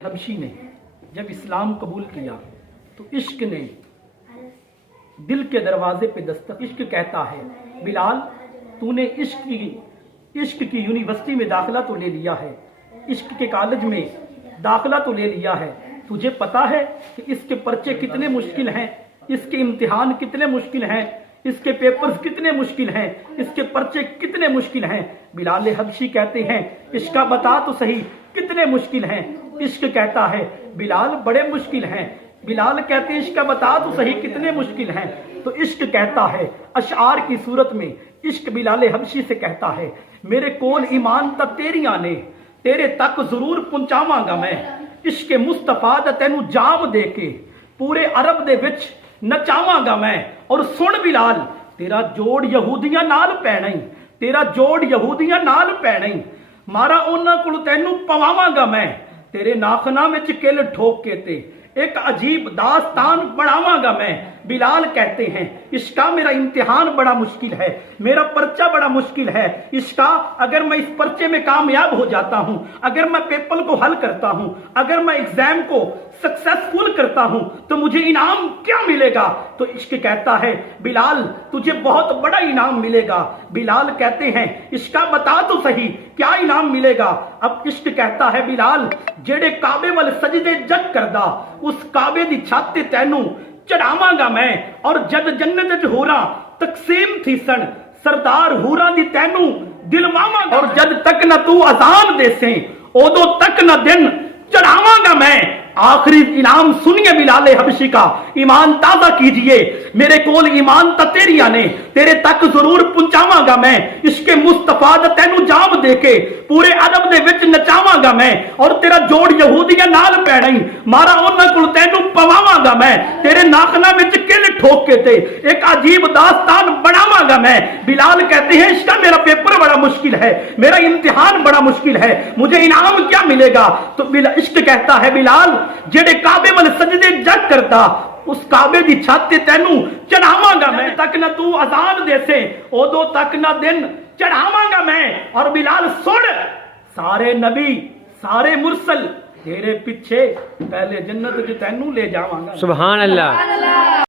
हबशी ने जब इस्लाम कबूल किया तो इश्क ने दिल के दरवाजे पे दस्तक। इश्क कहता है, बिलाल तूने इश्क की यूनिवर्सिटी में दाखिला तो ले लिया है, इश्क के कॉलेज में दाखिला तो ले लिया है, तुझे पता है कि इसके पर्चे कितने मुश्किल हैं, इसके इम्तिहान कितने मुश्किल हैं, इसके पेपर्स कितने मुश्किल हैं, इसके पर्चे कितने मुश्किल हैं। बिलाल हबशी कहते हैं, इश्क बता तो सही कितने मुश्किल हैं। इश्क कहता है, बिलाल बड़े मुश्किल हैं। बिलाल कहते हैं, इश्क बता तो सही कितने मुश्किल हैं। तो इश्क कहता है, अशआर की सूरत में इश्क बिलाल हबशी से कहता है, मेरे कोल ईमान ता तेरियां ने, तेरे तक जरूर पहुंचावांगा मैं। इश्क मुस्तफा दा तैनू जाम दे के पूरे अरब दे विच नचावांगा मैं। और सुन बिलाल, तेरा जोड़ यहूदियां नाल पैना ही, तेरा जोड़ यहूदियां नाल पैना ही, मारा उन्हां कोल तैनू पवावांगा मैं। तेरे नाखना विच किल ठोक के ते एक अजीब दास्तान बनावांगा मैं। बिलाल कहते हैं, इसका मेरा इम्तिहान बड़ा मुश्किल है, मेरा पर्चा बड़ा मुश्किल है। इसका अगर मैं इस पर्चे में कामयाब हो जाता हूं, अगर मैं पेपर को हल करता हूं, अगर मैं एग्जाम को सक्सेसफुल करता हूं, तो मुझे इनाम क्या मिलेगा? तो इश्क कहता है, बिलाल तुझे बहुत बड़ा इनाम मिलेगा। बिलाल कहते हैं, इसका बता तो सही क्या इनाम मिलेगा? अब इश्क कहता है, बिलाल जेड़े काबे वाल सजदे जग करदा, उस काबे दी छत ते तैनू चढ़ावांगा मैं। और जद जन्नत च होरा तकसीम थी सन, सरदार हूरा दी तैनू दिलवावांगा। और जद तक न तू अजान देसे, ओदों तक न दिन चढ़ावांगा मैं। आखिरी इनाम सुनिए बिलाल हबशी का, ईमान ताजा कीजिए। मेरे कोल ईमान ता तेरिया ने, तेरे तक जरूर पहुंचावांगा मैं। इसके मुस्तफा दा तैनू जाम दे के पूरे अरब दे विच नचावांगा मैं। और तेरा जोड़ यहूदियां नाल पैना ही, मारा उन्हां कोल तैनू पवावांगा मैं। तेरे नाखना विच किल ठोक के ते एक अजीब दास्तान बनावांगा मैं। बिलाल कहते हैं, इसका मेरा पेपर बड़ा मुश्किल है, मेरा इम्तिहान बड़ा मुश्किल है, मुझे इनाम क्या मिलेगा? तो इश्क कहता है, बिलाल जेड़े काबे वाले सजदे जग करता, उस काबे दी छत ते तैनू चढ़ावांगा मैं। तक न तू अजान देसे, ओदों तक न दिन चढ़ावांगा मैं। और बिलाल सुन, सारे नबी सारे मुरसल तेरे पीछे पहले जन्नत च तैनू ले जावांगा। सुभान अल्लाह।